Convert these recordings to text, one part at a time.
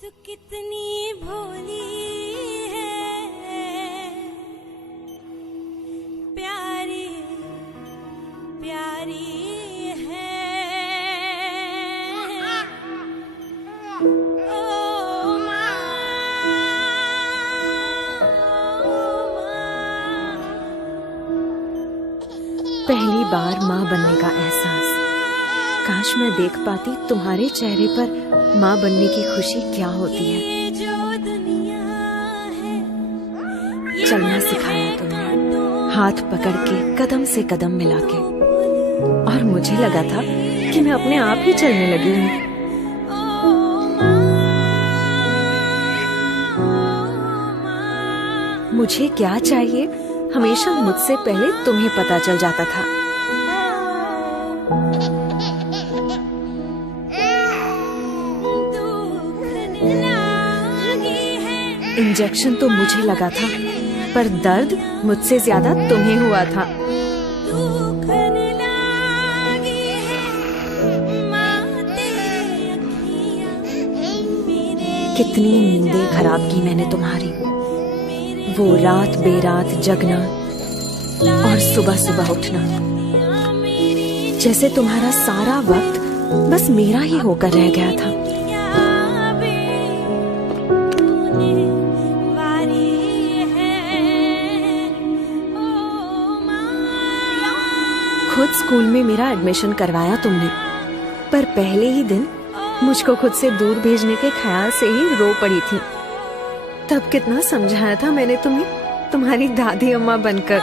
तू कितनी भोली है, प्यारी प्यारी है। ओ माँ, पहली बार माँ बनने का एहसास। काश मैं देख पाती तुम्हारे चेहरे पर माँ बनने की खुशी क्या होती है। ये जो दुनिया है, चलना सिखाया तुमने, हाथ पकड़ के कदम से कदम मिला के, और मुझे लगा था कि मैं अपने आप ही चलने लगी हूँ। मुझे क्या चाहिए हमेशा मुझसे पहले तुम्हें पता चल जाता था। इंजेक्शन तो मुझे लगा था, पर दर्द मुझसे ज्यादा तुम्हें हुआ था। कितनी नींदें खराब की मैंने तुम्हारी, वो रात बेरात जगना और सुबह सुबह उठना, जैसे तुम्हारा सारा वक्त बस मेरा ही होकर रह गया था। खुद स्कूल में मेरा एडमिशन करवाया तुमने, पर पहले ही दिन मुझको खुद से दूर भेजने के ख्याल से ही रो पड़ी थी। तब कितना समझाया था मैंने तुम्हें, तुम्हारी दादी अम्मा बनकर।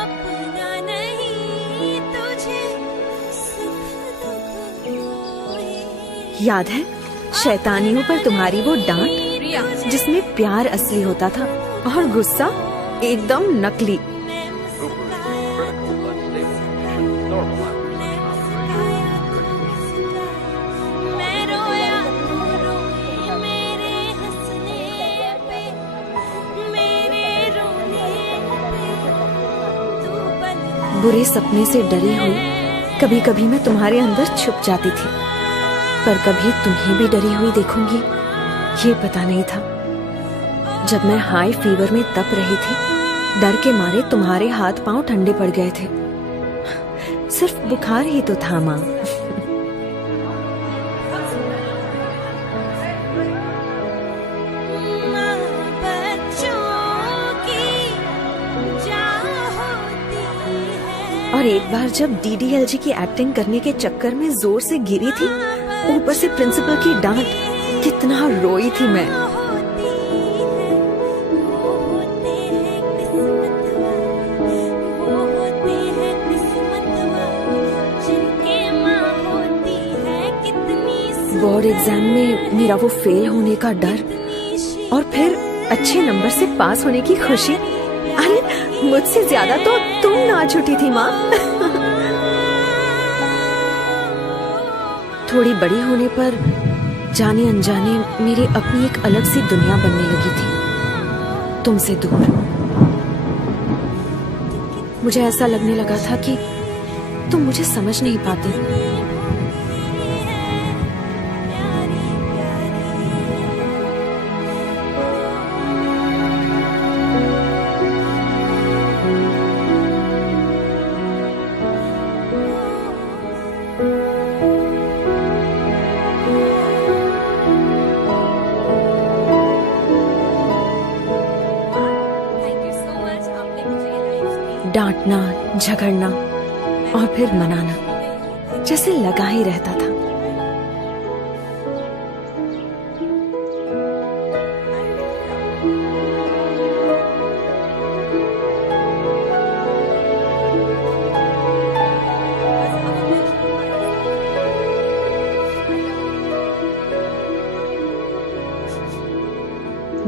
याद है शैतानियों पर तुम्हारी वो डांट, जिसमें प्यार असली होता था और गुस्सा एकदम नकली। बुरे सपने से डरी हुई कभी कभी मैं तुम्हारे अंदर छुप जाती थी, पर कभी तुम्हें भी डरी हुई देखूंगी ये पता नहीं था। जब मैं हाई फीवर में तप रही थी, डर के मारे तुम्हारे हाथ पांव ठंडे पड़ गए थे। सिर्फ बुखार ही तो था माँ। और एक बार जब DDLG की एक्टिंग करने के चक्कर में जोर से गिरी थी, ऊपर से प्रिंसिपल की डांट, कितना रोई थी मैं। बोर्ड एग्जाम में मेरा वो फेल होने का डर, और फिर अच्छे नंबर से पास होने की खुशी। अरे मुझसे ज्यादा तो तुम नाच उठी थी माँ। थोड़ी बड़ी होने पर जाने अनजाने मेरी अपनी एक अलग सी दुनिया बनने लगी थी, तुमसे दूर। मुझे ऐसा लगने लगा था कि तुम मुझे समझ नहीं पाती। डांटना, झगड़ना और फिर मनाना, जैसे लगा ही रहता था।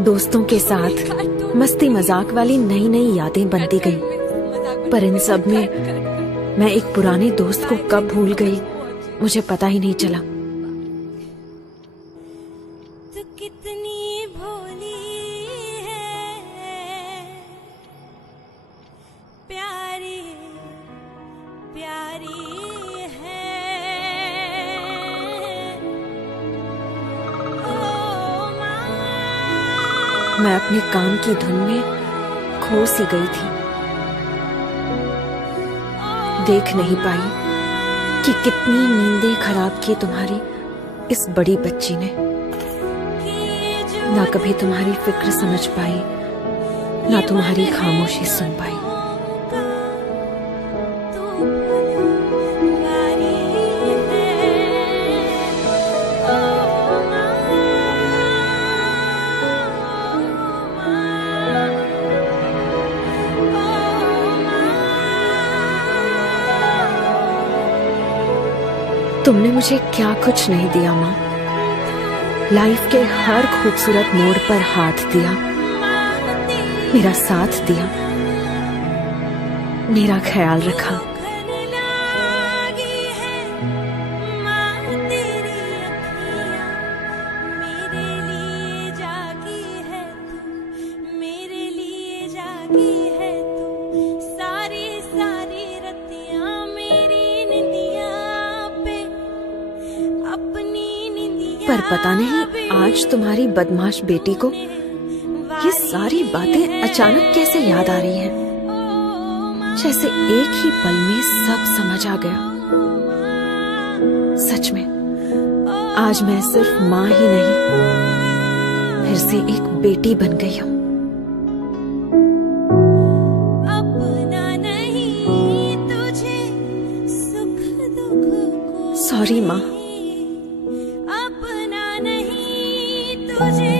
दोस्तों के साथ मस्ती मजाक वाली नई नई यादें बनती गईं, पर इन सब में मैं एक पुराने दोस्त को कब भूल गई मुझे पता ही नहीं चला। तू कितनी भोली है, प्यारी प्यारी है। ओ माँ, मैं अपने काम की धुन में खो सी गई थी। देख नहीं पाई कि कितनी नींदें खराब की तुम्हारी इस बड़ी बच्ची ने। ना कभी तुम्हारी फिक्र समझ पाई, ना तुम्हारी खामोशी सुन पाई। तुमने मुझे क्या कुछ नहीं दिया माँ। लाइफ के हर खूबसूरत मोड़ पर हाथ दिया, मेरा साथ दिया, मेरा ख्याल रखा। पर पता नहीं आज तुम्हारी बदमाश बेटी को ये सारी बातें अचानक कैसे याद आ रही हैं, जैसे एक ही पल में सब समझ आ गया। सच में आज मैं सिर्फ माँ ही नहीं, फिर से एक बेटी बन गई हूँ। सॉरी माँ। तुझे